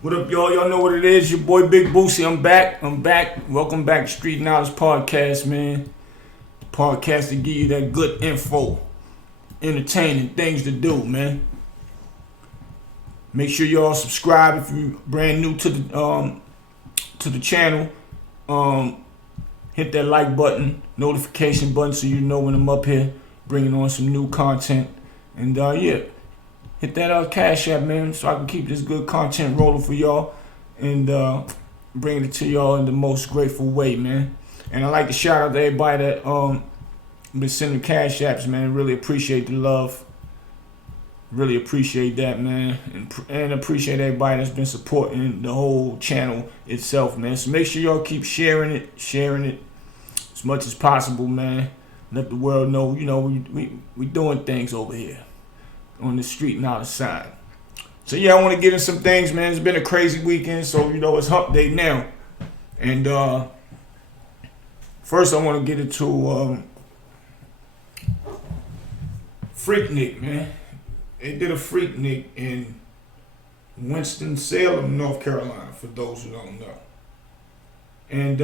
What up, y'all? Y'all know what it is. Your boy Big Bootsie. I'm back. Welcome back to Street Knowledge Podcast, man. The podcast to give you that good info, entertaining things to do, man. Make sure y'all subscribe if you're brand new to the channel. Hit that like button, notification button, so you know when I'm up here bringing on some new content. And hit that Cash App, man, so I can keep this good content rolling for y'all and bring it to y'all in the most grateful way, man. And I'd like to shout out to everybody that been sending Cash Apps, man. Really appreciate the love. Really appreciate that, man. And appreciate everybody that's been supporting the whole channel itself, man. So make sure y'all keep sharing it as much as possible, man. Let the world know, you know, we doing things over here on the street knowledge side. So yeah, I want to get in some things, man. It's been a crazy weekend, so you know it's hump day now. And first I want to get into Freaknik, man. They did a Freaknik in Winston-Salem, North Carolina, for those who don't know. And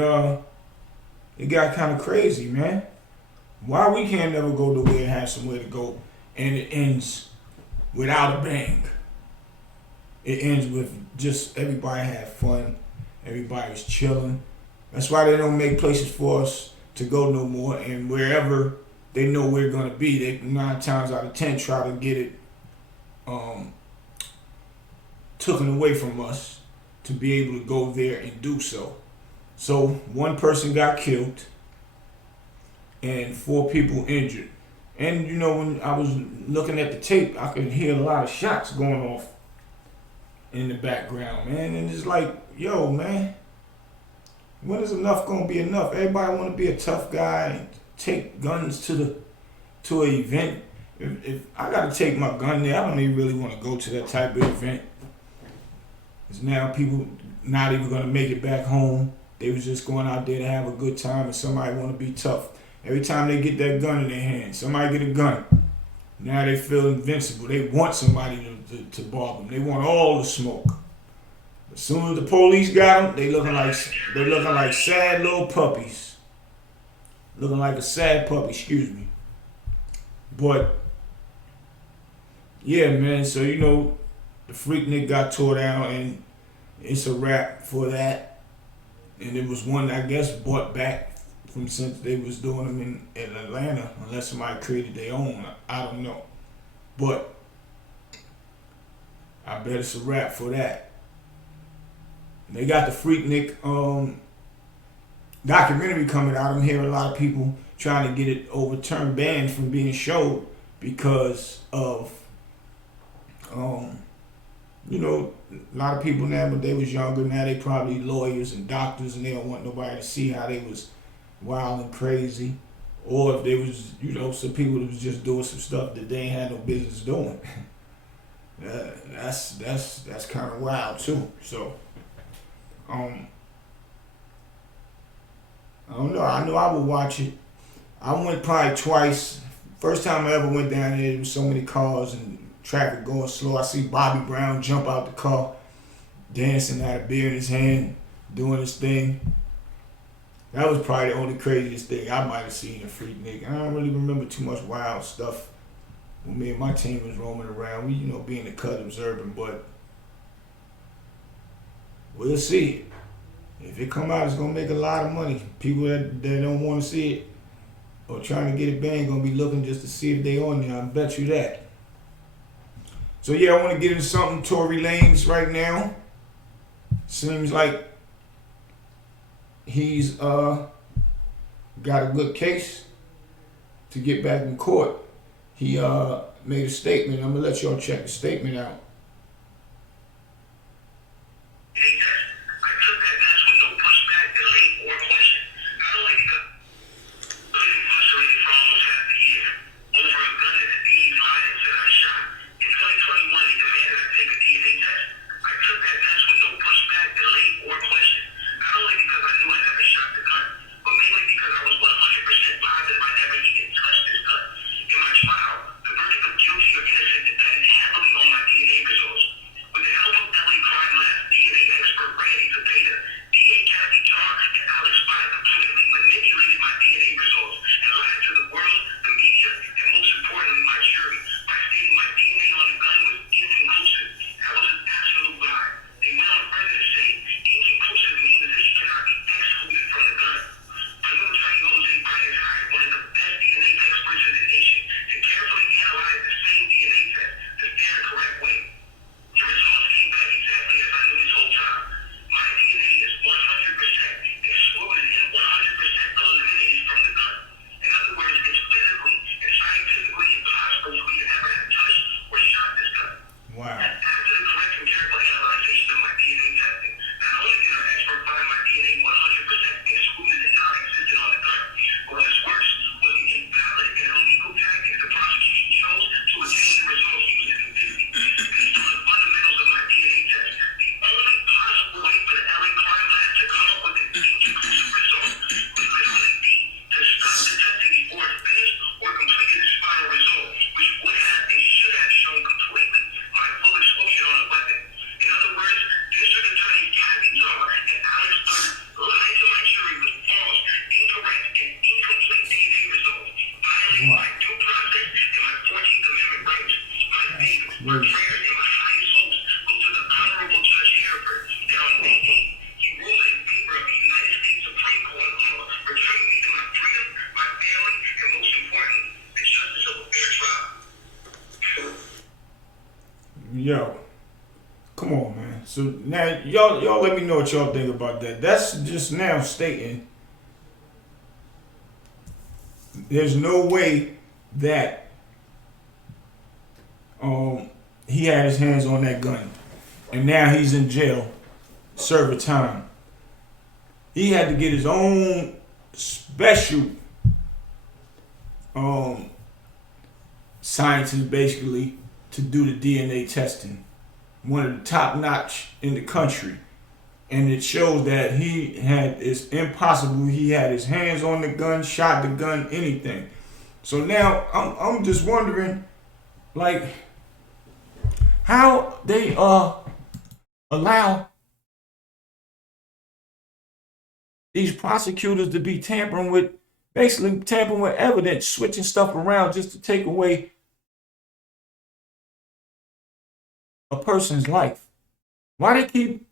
it got kind of crazy, man. Why we can't never go nowhere and have somewhere to go, and it ends without a bang. It ends with just everybody had fun, everybody was chilling. That's why they don't make places for us to go no more, and wherever they know we're gonna be, they 9 times out of 10 try to get it taken away from us to be able to go there and do so. So 1 person got killed and 4 people injured. And you know, when I was looking at the tape, I could hear a lot of shots going off in the background, man. And it's like, yo, man, when is enough gonna be enough? Everybody wanna be a tough guy and take guns to an event. If I gotta take my gun there, I don't even really wanna go to that type of event. Cause now people not even gonna make it back home. They was just going out there to have a good time, and somebody wanna be tough. Every time they get that gun in their hand, somebody get a gun. Now they feel invincible. They want somebody to bother them. They want all the smoke. As soon as the police got them, they looking like sad little puppies. Looking like a sad puppy, excuse me. But yeah, man. So you know, the Freaknik got tore down, and it's a wrap for that. And it was one, I guess, bought back from since they was doing them in Atlanta, unless somebody created their own. I don't know. But I bet it's a wrap for that. And they got the Freaknik documentary coming out. I'm hearing a lot of people trying to get it overturned, banned from being showed because of, you know, a lot of people now, when they was younger, now they probably lawyers and doctors, and they don't want nobody to see how they was wild and crazy, or if they was, you know, some people that was just doing some stuff that they ain't had no business doing. That's kind of wild too. So, I don't know. I know I would watch it. I went probably twice. First time I ever went down there, there was so many cars and traffic going slow. I see Bobby Brown jump out the car, dancing, had a beer in his hand, doing his thing. That was probably the only craziest thing I might have seen in Freaknik. I don't really remember too much wild stuff when me and my team was roaming around. We, you know, being the cut observing, but we'll see. If it come out, it's gonna make a lot of money. People that don't want to see it or trying to get it banned gonna be looking just to see if they on there. I bet you that. So yeah, I want to get into something. Tory Lanez right now. Seems like he's got a good case to get back in court. He made a statement. I'm gonna let y'all check the statement out. In my trial, the verdict of guilty or innocent depended heavily on my DNA crazy. Yo, come on, man. So now y'all let me know what y'all think about that. That's just now stating there's no way that he had his hands on that gun, and now he's in jail, serving time. He had to get his own special scientist basically to do the DNA testing, one of the top notch in the country, and it shows that it's impossible. He had his hands on the gun, shot the gun, anything. So now I'm just wondering, like, how they allow these prosecutors to be basically tampering with evidence, switching stuff around just to take away a person's life. Why they keep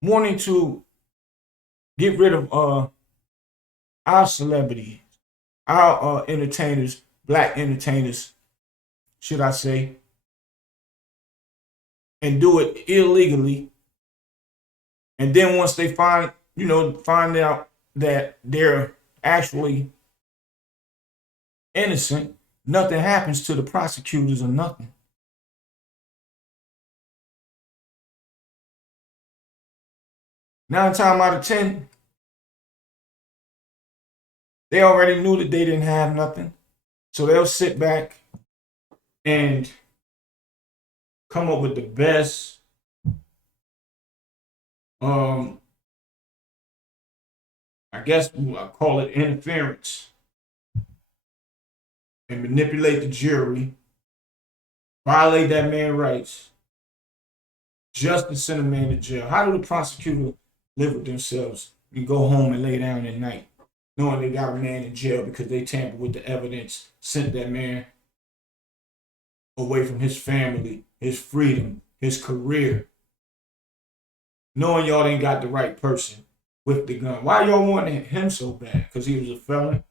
wanting to get rid of our celebrities, our entertainers, black entertainers, should I say, and do it illegally. And then once they find out that they're actually innocent, nothing happens to the prosecutors or nothing. 9 times out of 10, they already knew that they didn't have nothing. So they'll sit back and come up with the best I guess I call it interference, and manipulate the jury, violate that man's rights, just to send a man to jail. How do the prosecutor live with themselves and go home and lay down at night, knowing they got a man in jail because they tampered with the evidence, sent that man away from his family, his freedom, his career, knowing y'all ain't got the right person with the gun? Why y'all wanted him so bad? Because he was a felon.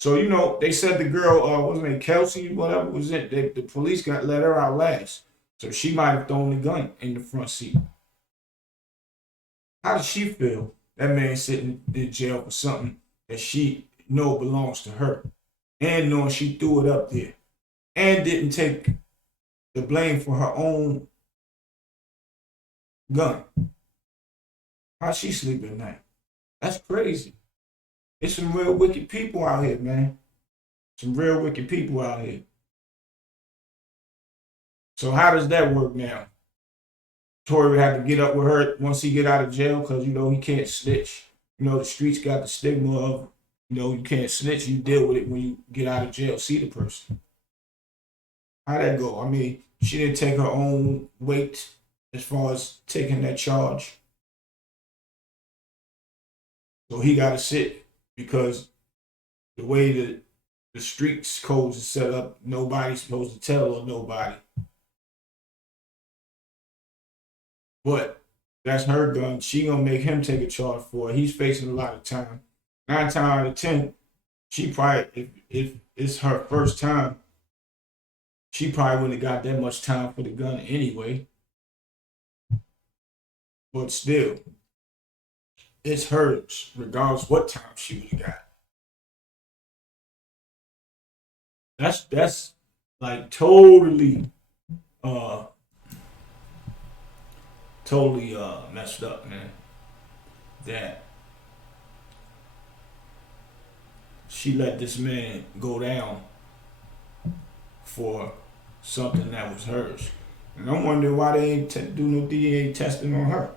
So, they said the girl, wasn't it Kelsey, whatever was it, the police let her out last. So she might have thrown the gun in the front seat. How does she feel? That man sitting in jail for something that she know belongs to her, and knowing she threw it up there and didn't take the blame for her own gun. How she sleep at night? That's crazy. It's some real wicked people out here, man. Some real wicked people out here. So how does that work now? Tory would have to get up with her once he get out of jail because, he can't snitch. The streets got the stigma of, you can't snitch. You deal with it when you get out of jail, see the person. How'd that go? I mean, she didn't take her own weight as far as taking that charge. So he got to sit because the way that the streets codes is set up, nobody's supposed to tell on nobody. But that's her gun. She gonna make him take a charge for it. He's facing a lot of time. 9 times out of 10, she probably, if it's her first time, she probably wouldn't have got that much time for the gun anyway. But still, it's hers, regardless what time she would have got. That's like totally messed up, man. That she let this man go down for something that was hers. And I'm wondering why they ain't do no DNA testing on her.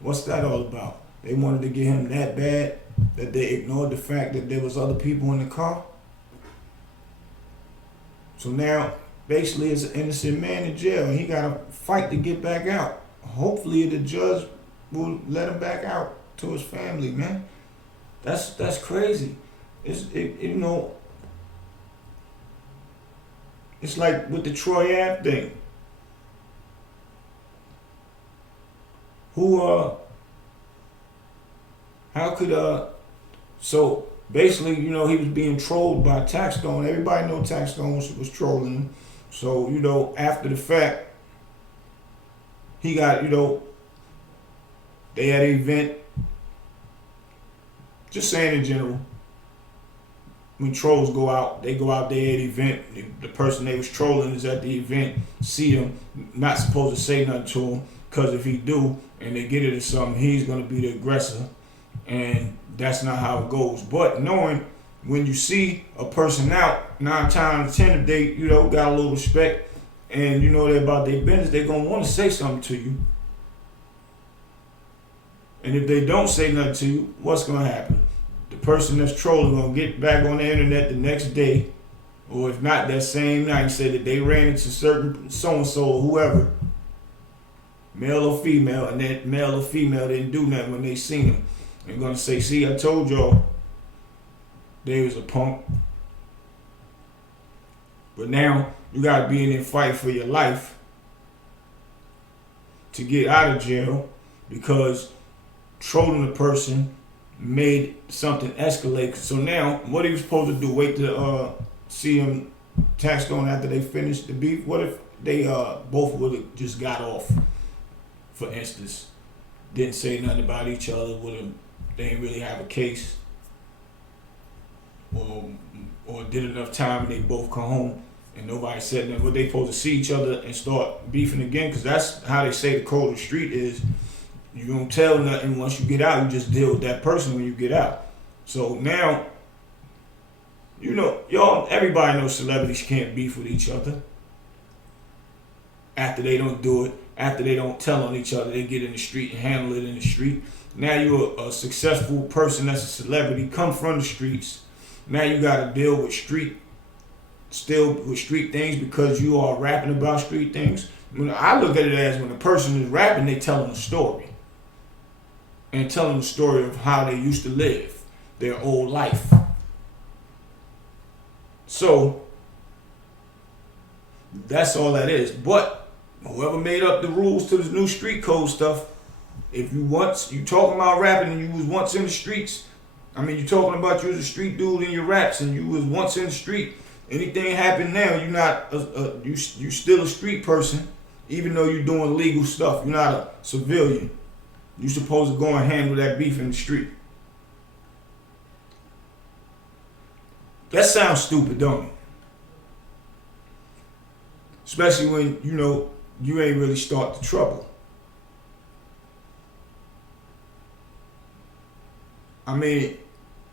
What's that all about? They wanted to get him that bad that they ignored the fact that there was other people in the car. So now, basically, it's an innocent man in jail, and he got to fight to get back out. Hopefully, the judge will let him back out to his family, man. That's crazy. It's like with the Troy Ave thing. Who how could so basically, he was being trolled by Taxstone. Everybody know Taxstone was trolling him. So, after the fact, he got, they had an event. Just saying in general, when trolls go out, they go out there at an event. The person they was trolling is at the event, see him, not supposed to say nothing to him, because if he do, and they get it or something, he's going to be the aggressor. And that's not how it goes. But knowing when you see a person out, 9 times 10, if they, got a little respect and they're about their business, they're going to want to say something to you. And if they don't say nothing to you, what's going to happen? The person that's trolling going to get back on the internet the next day, or if not that same night, and say that they ran into certain so-and-so or whoever, male or female, and that male or female didn't do nothing when they seen him. They're going to say, see, I told y'all they was a punk. But now you got to be in a fight for your life to get out of jail because trolling the person made something escalate. So now, what he was supposed to do? Wait to see him Taxstone after they finished the beef? What if they both would have just got off, for instance? Didn't say nothing about each other, they didn't really have a case, or did enough time and they both come home and nobody said nothing. What they supposed to see each other and start beefing again? Because that's how they say the code of the street is. You don't tell nothing once you get out. You just deal with that person when you get out. So now, everybody knows celebrities can't beef with each other. After they don't do it, after they don't tell on each other, they get in the street and handle it in the street. Now you're a successful person that's a celebrity, come from the streets. Now you got to deal with street things because you are rapping about street things. I look at it as when a person is rapping, they telling a story. And telling the story of how they used to live, their old life. So, that's all that is. But, whoever made up the rules to this new street code stuff, if you talking about rapping and you was once in the streets, you talking about you was a street dude in your raps and you was once in the street, anything happen now, you're not, you still a street person, even though you're doing legal stuff. You're not a civilian. You're supposed to go and handle that beef in the street. That sounds stupid, don't it? Especially when, you ain't really start the trouble.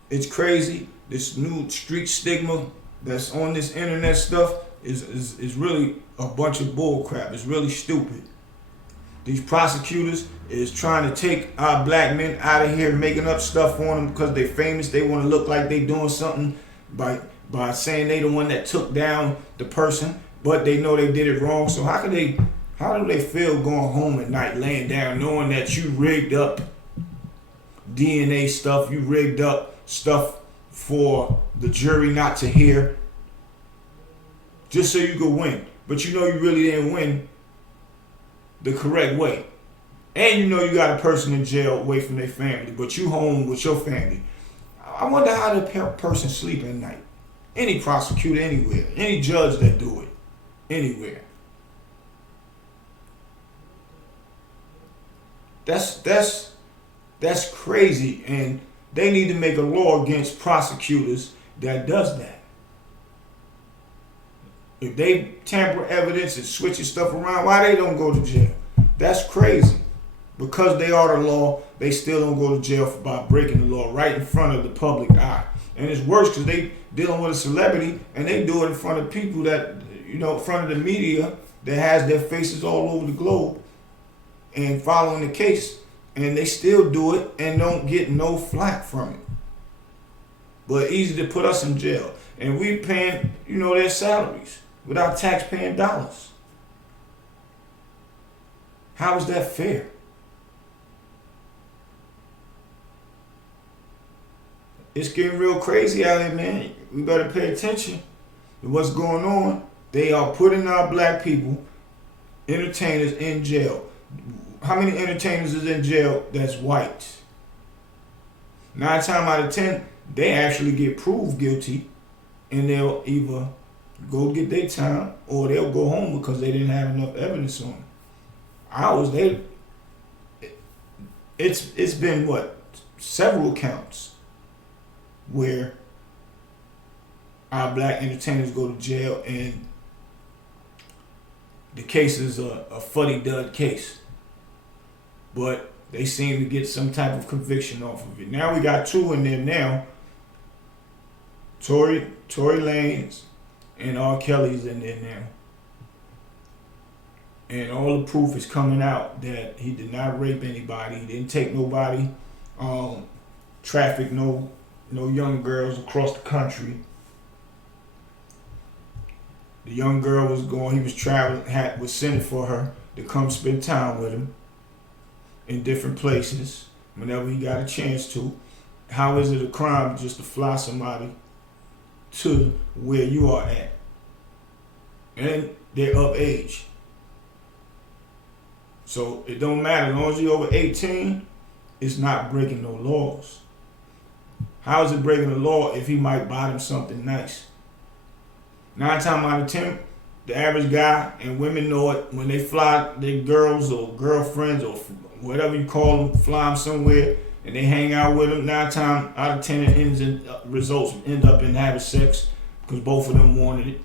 It's crazy. This new street stigma that's on this internet stuff is really a bunch of bull crap. It's really stupid. These prosecutors is trying to take our black men out of here, making up stuff on them because they famous. They want to look like they doing something by saying they the one that took down the person, but they know they did it wrong. So how do they feel going home at night, laying down, knowing that you rigged up DNA stuff, you rigged up stuff for the jury not to hear, just so you could win? But you really didn't win the correct way. And you got a person in jail away from their family, but you home with your family. I wonder how the person sleep at night. Any prosecutor anywhere, any judge that do it, anywhere. That's crazy, and they need to make a law against prosecutors that does that. If they tamper evidence and switching stuff around, why they don't go to jail? That's crazy. Because they are the law, they still don't go to jail by breaking the law right in front of the public eye. And it's worse because they dealing with a celebrity and they do it in front of people that, in front of the media that has their faces all over the globe and following the case. And they still do it and don't get no flack from it. But easy to put us in jail. And we paying, their salaries with our taxpaying dollars. How is that fair? It's getting real crazy out here, man. We better pay attention to what's going on They are putting our black people, entertainers, in jail. How many entertainers is in jail that's white? 9 times out of 10, they actually get proved guilty, and they'll either go get their time or they'll go home because they didn't have enough evidence on them. It's been several counts where our black entertainers go to jail and the case is a fuddy-dud case. But they seem to get some type of conviction off of it. Now we got 2 in there now. Tory Lanez and R. Kelly's in there now. And all the proof is coming out that he did not rape anybody. He didn't take nobody, traffic no young girls across the country. The young girl he was traveling, was sending for her to come spend time with him in different places whenever he got a chance to. How is it a crime just to fly somebody to where you are at? And they're of age. So it don't matter. As long as you're over 18, it's not breaking no laws. How is it breaking the law if he might buy them something nice? 9 times out of 10, the average guy, and women know it, when they fly their girls or girlfriends or whatever you call them, fly them somewhere, and they hang out with them, 9 times out of 10 results end up in having sex because both of them wanted it.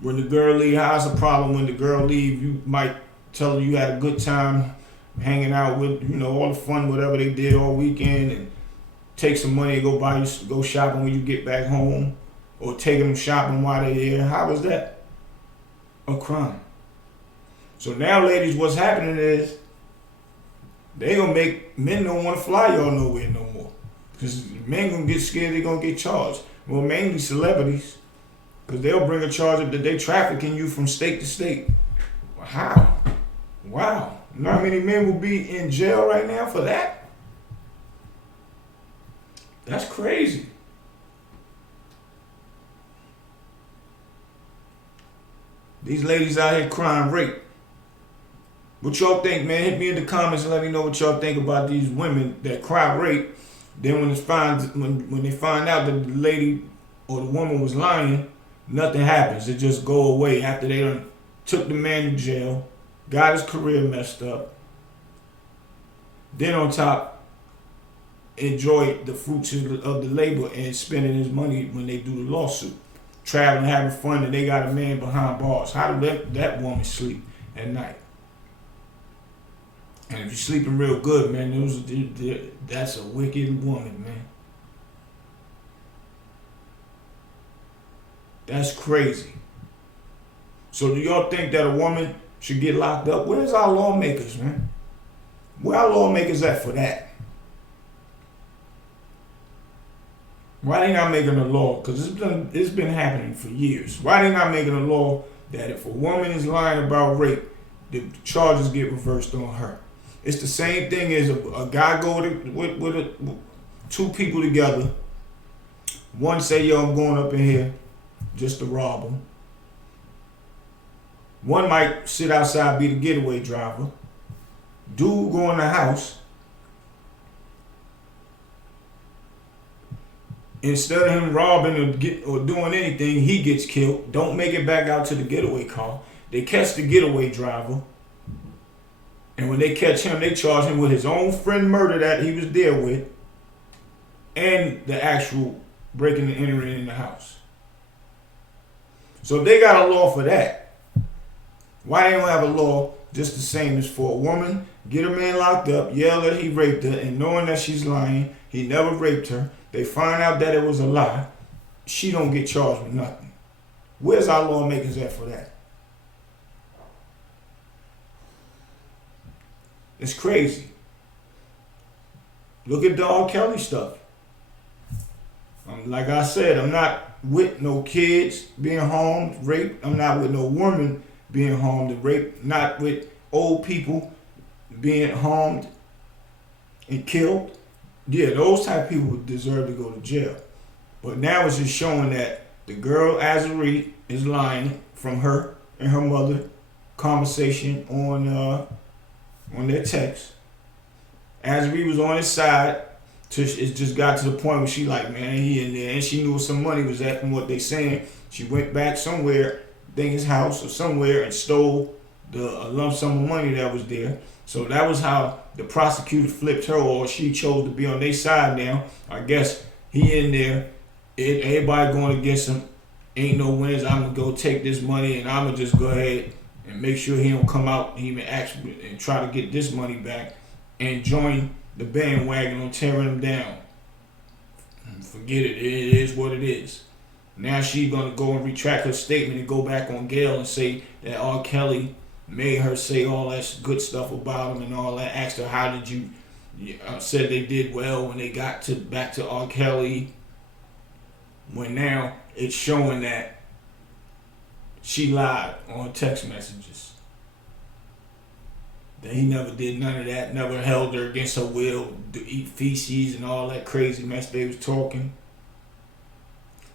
When the girl leave, how's the problem when the girl leave? You might tell her you had a good time hanging out with, all the fun, whatever they did all weekend, and take some money and go shopping when you get back home, or taking them shopping while they're there. How is that a crime? So now, ladies, what's happening is they gonna make men don't want to fly y'all nowhere no more, because men gonna get scared they're gonna get charged. Well, mainly celebrities, because they'll bring a charge up that they trafficking you from state to state. How? Wow. You know how many men will be in jail right now for that? That's crazy. These ladies out here crying rape. What y'all think, man? Hit me in the comments and let me know what y'all think about these women that cry rape. Then when they find out that the lady or the woman was lying, nothing happens. It just go away after they done took the man to jail, got his career messed up. Then on top, enjoy the fruits of the labor and spending his money when they do the lawsuit. Traveling, having fun, and they got a man behind bars. How did that woman sleep at night? And if you're sleeping real good, man, that's a wicked woman, man. That's crazy. So do y'all think that a woman should get locked up? Where's our lawmakers, man? Where our lawmakers at for that? Why they not making a law? Because it's been happening for years. Why they not making a law that if a woman is lying about rape, the charges get reversed on her? It's the same thing as a guy go with 2 people together. One say, yo, I'm going up in here just to rob them. One might sit outside, be the getaway driver. Dude go in the house. Instead of him robbing or doing anything, he gets killed. Don't make it back out to the getaway car. They catch the getaway driver. And when they catch him, they charge him with his own friend murder that he was there with and the actual breaking and entering in the house. So if they got a law for that, why they don't have a law just the same as for a woman? Get a man locked up, yell that he raped her, and knowing that she's lying, he never raped her. They find out that it was a lie. She don't get charged with nothing. Where's our lawmakers at for that? It's crazy. Look at the R. Kelly stuff. Like I said, I'm not with no kids being harmed, raped. I'm not with no woman being harmed and raped. Not with old people being harmed and killed. Yeah, those type of people deserve to go to jail. But now it's just showing that the girl Azari is lying from her and her mother conversation on their text. Azari was on his side. It just got to the point where she like, man, he in there, and she knew some money was at from what they saying. She went back somewhere, I think his house or somewhere, and stole a lump sum of money that was there. So that was how the prosecutor flipped her, or she chose to be on their side now. I guess he in there, everybody going against him. Ain't no wins. I'm gonna go take this money, and I'm gonna just go ahead and make sure he don't come out and even actually and try to get this money back and join the bandwagon on tearing them down. Forget it. It is what it is. Now she's gonna go and retract her statement and go back on Gayle and say that R. Kelly made her say all that good stuff about him and all that. Asked her, how did you? Said they did well when they got back to R. Kelly. When now it's showing that she lied on text messages. That he never did none of that, never held her against her will to eat feces and all that crazy mess they was talking.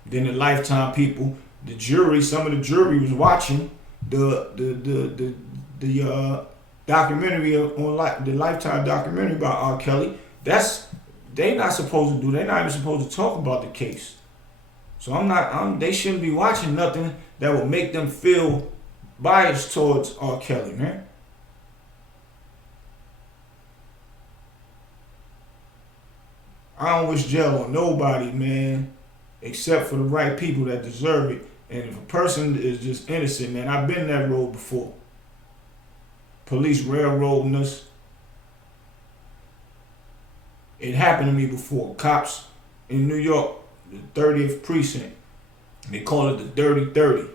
Then the Lifetime people, the jury, some of the jury was watching the documentary on the Lifetime documentary about R. Kelly. They not supposed to do. They're not even supposed to talk about the case. So they shouldn't be watching nothing that would make them feel biased towards R. Kelly, man. I don't wish jail on nobody, man, except for the right people that deserve it. And if a person is just innocent, man, I've been that road before. Police railroading us. It happened to me before. Cops in New York, the 30th precinct, they call it the Dirty 30.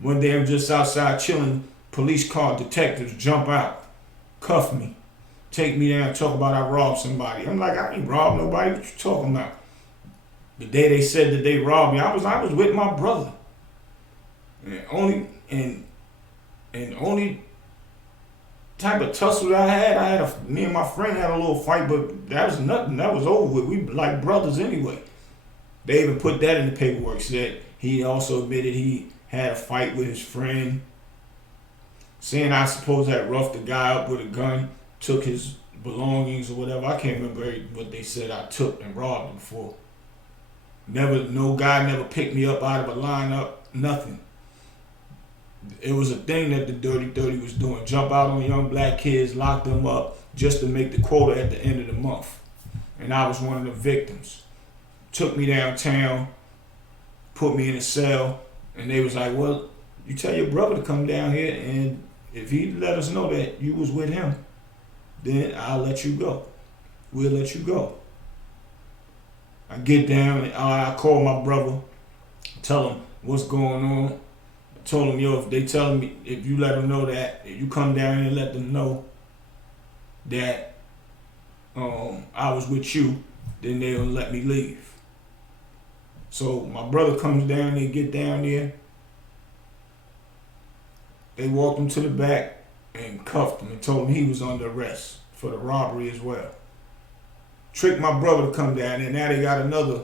One day I'm just outside chilling, police car detectives jump out, cuff me, take me down, talk about I robbed somebody. I'm like, I ain't robbed nobody. What you talking about? The day they said that they robbed me, I was with my brother. And only type of tussle that I had, me and my friend had a little fight, but that was nothing. That was over with. We like brothers anyway. They even put that in the paperwork. Said he also admitted he had a fight with his friend, saying I suppose had roughed the guy up with a gun, took his belongings or whatever. I can't remember what they said I took and robbed him for. No guy never picked me up out of a lineup, nothing. It was a thing that the Dirty 30 was doing. Jump out on young black kids, lock them up just to make the quota at the end of the month. And I was one of the victims. Took me downtown, put me in a cell, and they was like, well, you tell your brother to come down here, and if he let us know that you was with him, then I'll let you go. We'll let you go. I get down and I call my brother, tell him what's going on. I told him, yo, if they tell me, if you let them know that, if you come down here and let them know that I was with you, then they'll let me leave. So my brother comes down, they get down there. They walked him to the back and cuffed him and told him he was under arrest for the robbery as well. Tricked my brother to come down there. Now they got another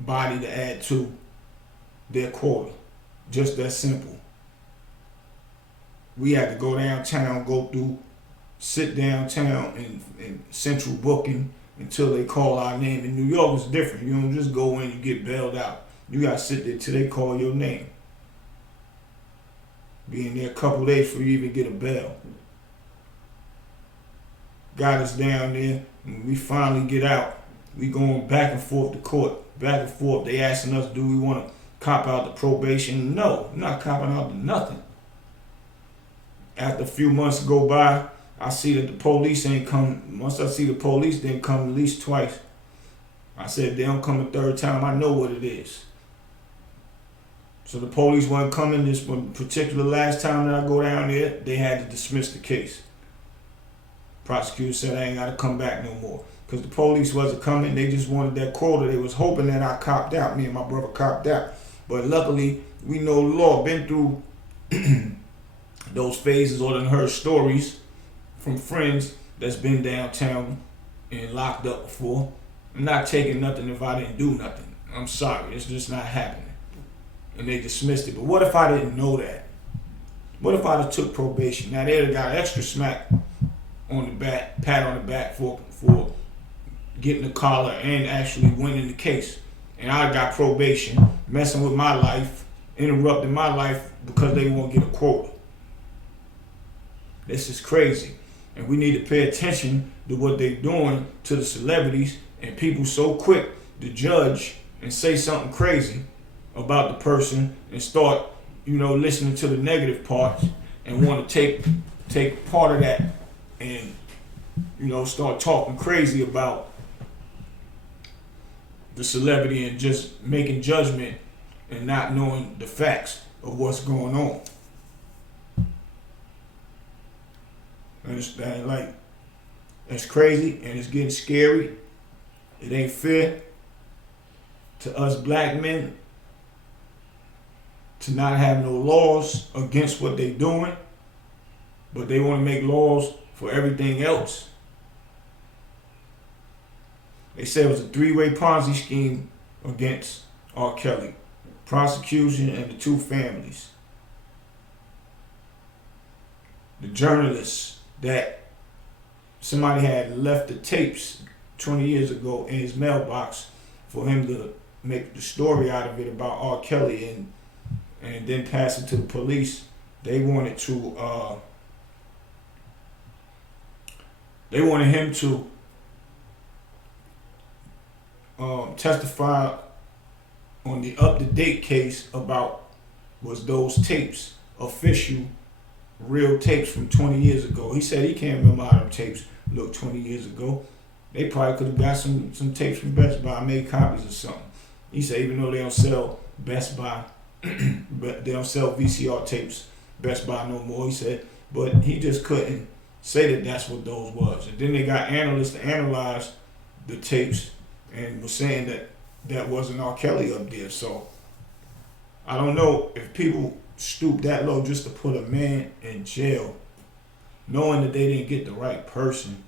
body to add to their quota. Just that simple. We had to go downtown, sit downtown in central booking until they call our name. In New York, it's different. You don't just go in and get bailed out. You got to sit there till they call your name. Be in there a couple days before you even get a bail. Got us down there, and we finally get out. We going back and forth to court, back and forth. They asking us, do we want to cop out the probation? No, we're not copping out to nothing. After a few months go by, I see that the police ain't come. Once I see the police didn't come at least twice, I said, if they don't come a third time, I know what it is. So the police weren't coming this particular last time that I go down there, they had to dismiss the case. Prosecutor said I ain't got to come back no more. Because the police wasn't coming, they just wanted that quota. They was hoping that I copped out, me and my brother copped out. But luckily, we know the law, been through those phases or done heard stories from friends that's been downtown and locked up before. I'm not taking nothing if I didn't do nothing. I'm sorry, it's just not happening. And they dismissed it. But what if I didn't know that? What if I just took probation? Now they'd have got extra smack on the back, pat on the back for getting the collar and actually winning the case. And I got probation, messing with my life, interrupting my life because they won't get a quota. This is crazy. And we need to pay attention to what they're doing to the celebrities and people so quick to judge and say something crazy about the person and start, listening to the negative parts and want to take part of that and, start talking crazy about the celebrity and just making judgment and not knowing the facts of what's going on. Understand? Like, that's crazy and it's getting scary. It ain't fair to us black men to not have no laws against what they doing, but they want to make laws for everything else. They said it was a three-way Ponzi scheme against R. Kelly, prosecution, and the two families. The journalists that somebody had left the tapes 20 years ago in his mailbox for him to make the story out of it about R. Kelly and then pass it to the police. They wanted him to testify on the up-to-date case about was those tapes official, real tapes from 20 years ago. He said he can't remember how them tapes looked 20 years ago. They probably could have got some tapes from Best Buy, made copies or something. He said even though they don't sell Best Buy, but they don't sell VCR tapes Best Buy no more, he said, but he just couldn't say that that's what those was. And then they got analysts to analyze the tapes and was saying that that wasn't R. Kelly up there. So I don't know if people stoop that low just to put a man in jail, knowing that they didn't get the right person,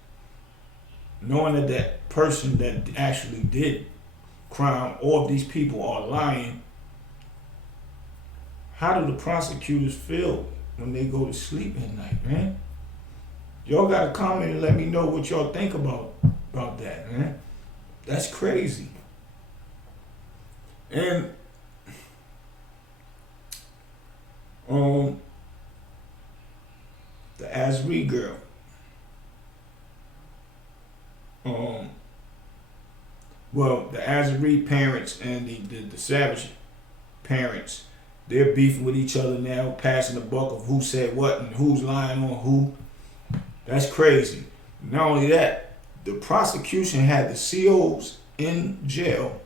knowing that that person that actually did crime, all of these people are lying. How do the prosecutors feel when they go to sleep at night, man? Y'all gotta comment and let me know what y'all think about that, man. That's crazy. And the Azri girl. Well, the Azri parents and the Savage parents, they're beefing with each other now, passing the buck of who said what and who's lying on who. That's crazy. Not only that, the prosecution had the COs in jail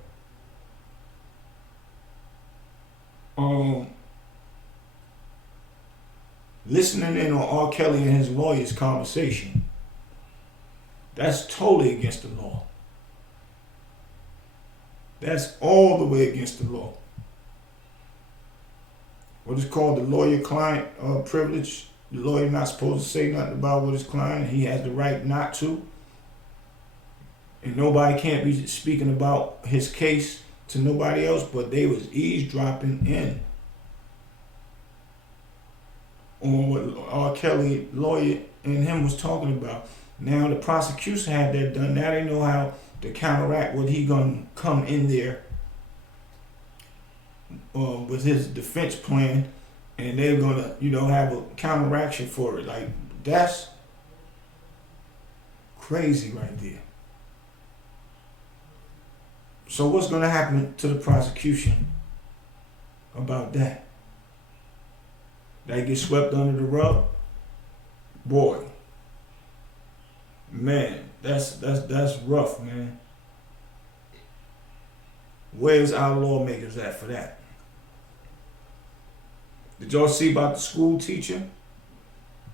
listening in on R. Kelly and his lawyer's conversation. That's totally against the law. That's all the way against the law. What is called the lawyer-client privilege. The lawyer not supposed to say nothing about what his client. He has the right not to. And nobody can't be speaking about his case to nobody else, but they was eavesdropping in on what R. Kelly lawyer and him was talking about. Now the prosecution had that done. Now they know how to counteract what he gonna come in there with his defense plan, and they're gonna, have a counteraction for it. Like, that's crazy right there. So what's gonna happen to the prosecution about that? They get swept under the rug? Boy, man, that's rough, man. Where's our lawmakers at for that? Did y'all see about the school teacher?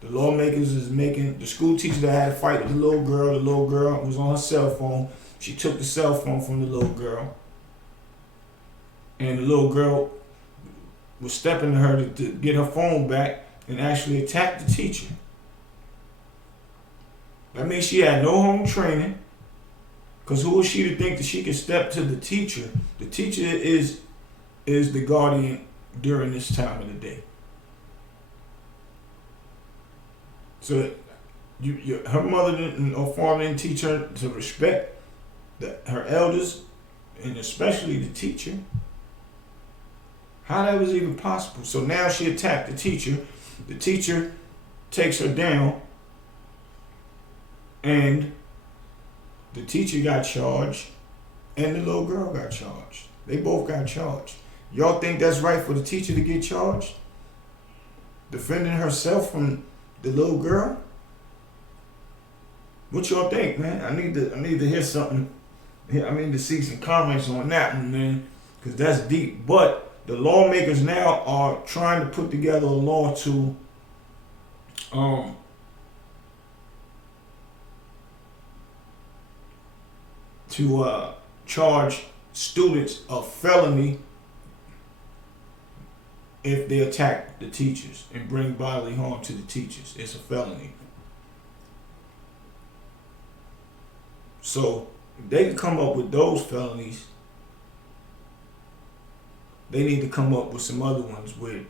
The lawmakers is making the school teacher that had a fight with the little girl. The little girl was on her cell phone. She took the cell phone from the little girl, and the little girl was stepping to her to get her phone back and actually attacked the teacher. That means she had no home training. Because who is she to think that she can step to the teacher? The teacher is the guardian during this time of the day. So her mother or father didn't teach her to respect her elders, and especially the teacher. How that was even possible? So now she attacked the teacher. The teacher takes her down, and the teacher got charged, and the little girl got charged. They both got charged. Y'all think that's right for the teacher to get charged? Defending herself from the little girl? What y'all think, man? I need to hear something. I need to see some comments on that one, man, because that's deep. But the lawmakers now are trying to put together a law to charge students a felony if they attack the teachers and bring bodily harm to the teachers. It's a felony. So if they can come up with those felonies, they need to come up with some other ones with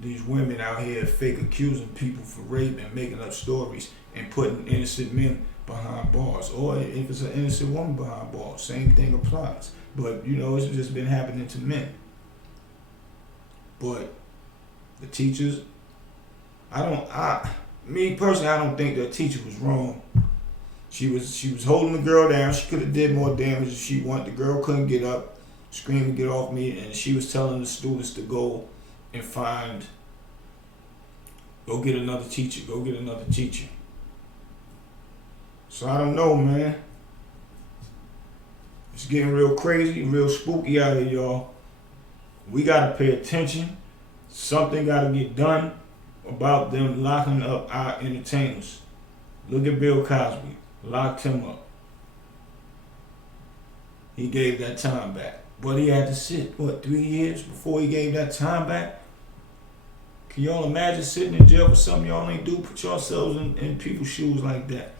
these women out here fake accusing people for rape and making up stories and putting innocent men behind bars. Or if it's an innocent woman behind bars, same thing applies. But it's just been happening to men. But the teachers, me personally, I don't think the teacher was wrong. She was holding the girl down. She could have did more damage if she wanted. The girl couldn't get up, screaming, "Get off me!" And she was telling the students to go and go get another teacher. Go get another teacher. So I don't know, man. It's getting real crazy, real spooky out here, y'all. We gotta pay attention. Something gotta get done about them locking up our entertainers. Look at Bill Cosby. Locked him up. He gave that time back. But he had to sit, 3 years before he gave that time back? Can y'all imagine sitting in jail for something y'all ain't do? Put yourselves in people's shoes like that.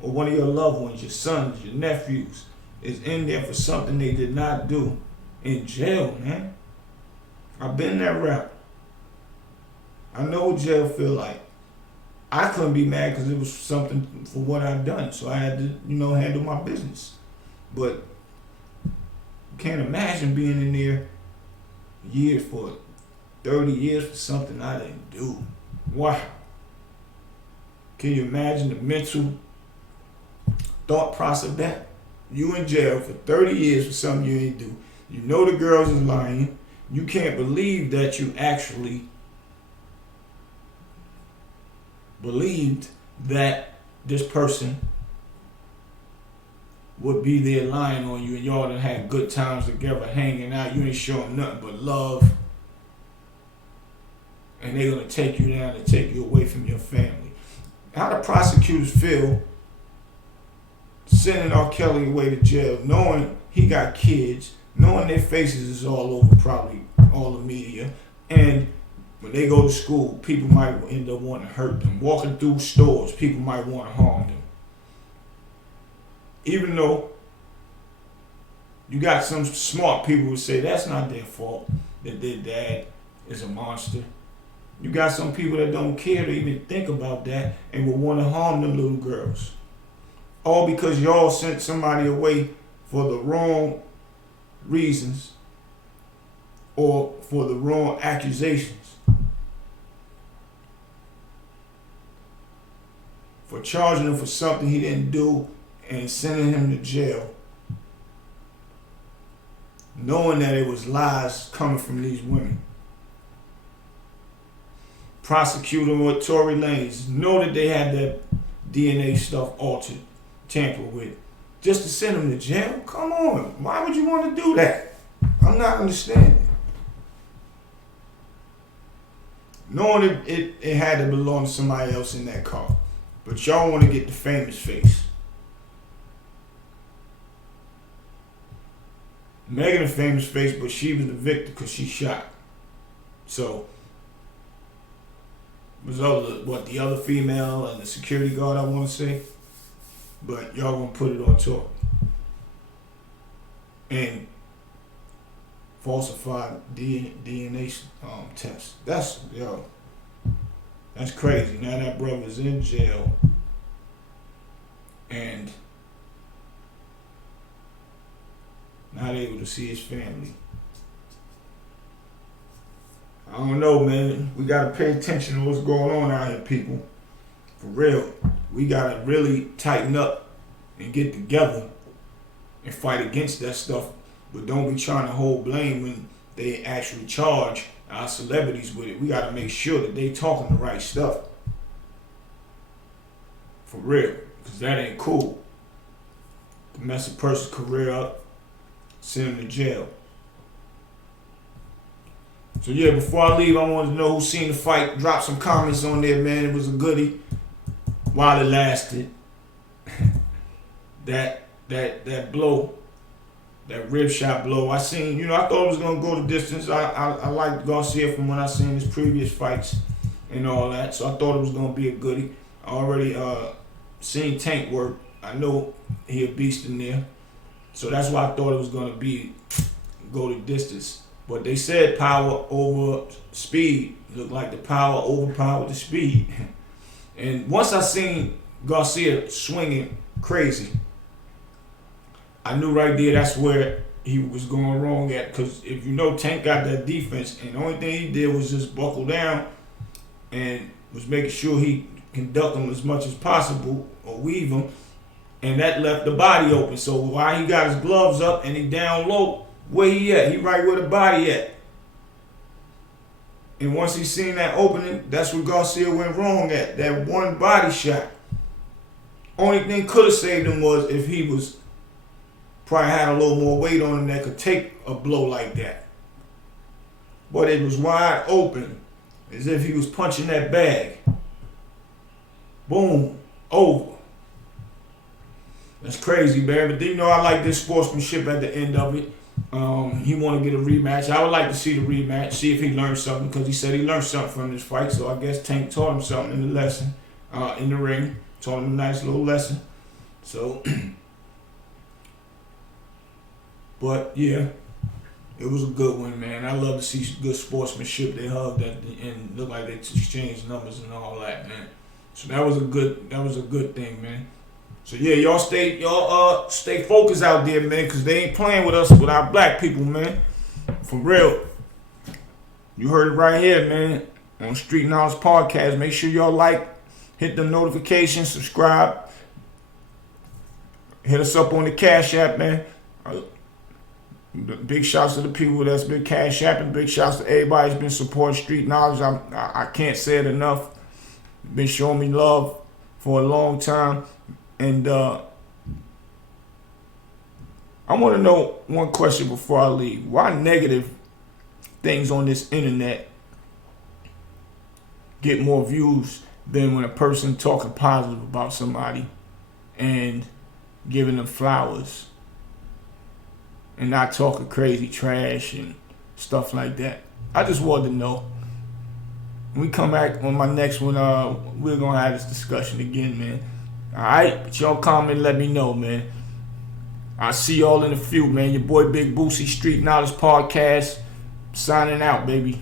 Or one of your loved ones, your sons, your nephews, is in there for something they did not do. In jail, man. I've been that route. I know what jail feel like. I couldn't be mad because it was something for what I'd done. So I had to, handle my business. But can't imagine being in there years for 30 years for something I didn't do. Wow. Can you imagine the mental thought process of that? You in jail for 30 years for something you ain't do. You know the girls is lying. You can't believe that you actually believed that this person would be there lying on you, and y'all done had good times together, hanging out. You ain't showing nothing but love. And they're going to take you down and take you away from your family. How the prosecutors feel sending R. Kelly away to jail, knowing he got kids, knowing their faces is all over probably all the media, and when they go to school, people might end up wanting to hurt them. Walking through stores, people might want to harm them. Even though you got some smart people who say that's not their fault, that their dad is a monster. You got some people that don't care to even think about that and will want to harm them little girls. All because y'all sent somebody away for the wrong reasons or for the wrong accusations. For charging him for something he didn't do and sending him to jail, knowing that it was lies coming from these women. Prosecutor with Tory Lanez know that they had that DNA stuff altered, tampered with, just to send him to jail? Come on, why would you want to do that? I'm not understanding. Knowing it had to belong to somebody else in that car. But y'all want to get the famous face. Megan the famous face, but she was the victim because she shot. So, was the other female and the security guard, I want to say. But y'all gonna put it on Tory. and falsified DNA test. That's crazy. Now that brother's in jail and not able to see his family. I don't know, man. We gotta pay attention to what's going on out here, people. For real. We gotta really tighten up and get together and fight against that stuff. But don't be trying to hold blame when they actually charge our celebrities with it. We gotta make sure that they talking the right stuff. For real. Because that ain't cool. To mess a person's career up, send them to jail. So yeah, before I leave, I wanted to know who seen the fight. Drop some comments on there, man. It was a goodie while it lasted. that blow, that rib shot blow. I seen, I thought it was gonna go the distance. I liked Garcia from when I seen his previous fights and all that. So I thought it was gonna be a goodie. I already seen Tank work. I know he a beast in there. So that's why I thought it was gonna go the distance. But they said power over speed. It looked like the power overpowered the speed. And once I seen Garcia swinging crazy, I knew right there that's where he was going wrong at. Because if you know, Tank got that defense, and the only thing he did was just buckle down and was making sure he can duck him as much as possible or weave him. And that left the body open. So while he got his gloves up and he down low, where he at? He right where the body at. And once he seen that opening, that's where Garcia went wrong at. That one body shot. Only thing could have saved him was if he was probably had a little more weight on him that could take a blow like that. But it was wide open, as if he was punching that bag. Boom, over. That's crazy, man. But I like this sportsmanship at the end of it. He want to get a rematch. I would like to see the rematch, see if he learned something, because he said he learned something from this fight. So I guess Tank taught him something in the lesson, in the ring. Taught him a nice little lesson. So, but yeah, it was a good one, man. I love to see good sportsmanship. They hugged at the end, looked like they exchanged numbers and all that, man. So that was a good thing, man. So yeah, y'all stay focused out there, man, because they ain't playing with us, with our black people, man. For real. You heard it right here, man, on Street Knowledge Podcast. Make sure y'all hit the notifications, subscribe. Hit us up on the Cash App, man. Big shouts to the people that's been Cash Apping. Big shouts to everybody that's been supporting Street Knowledge. I can't say it enough. Been showing me love for a long time. And I want to know one question before I leave. Why negative things on this internet get more views than when a person talking positive about somebody and giving them flowers and not talking crazy trash and stuff like that? I just wanted to know. When we come back on my next one, we're going to have this discussion again, man. Alright, but y'all comment and let me know, man. I'll see y'all in a few, man. Your boy Big Bootsie, Street Knowledge Podcast, signing out, baby.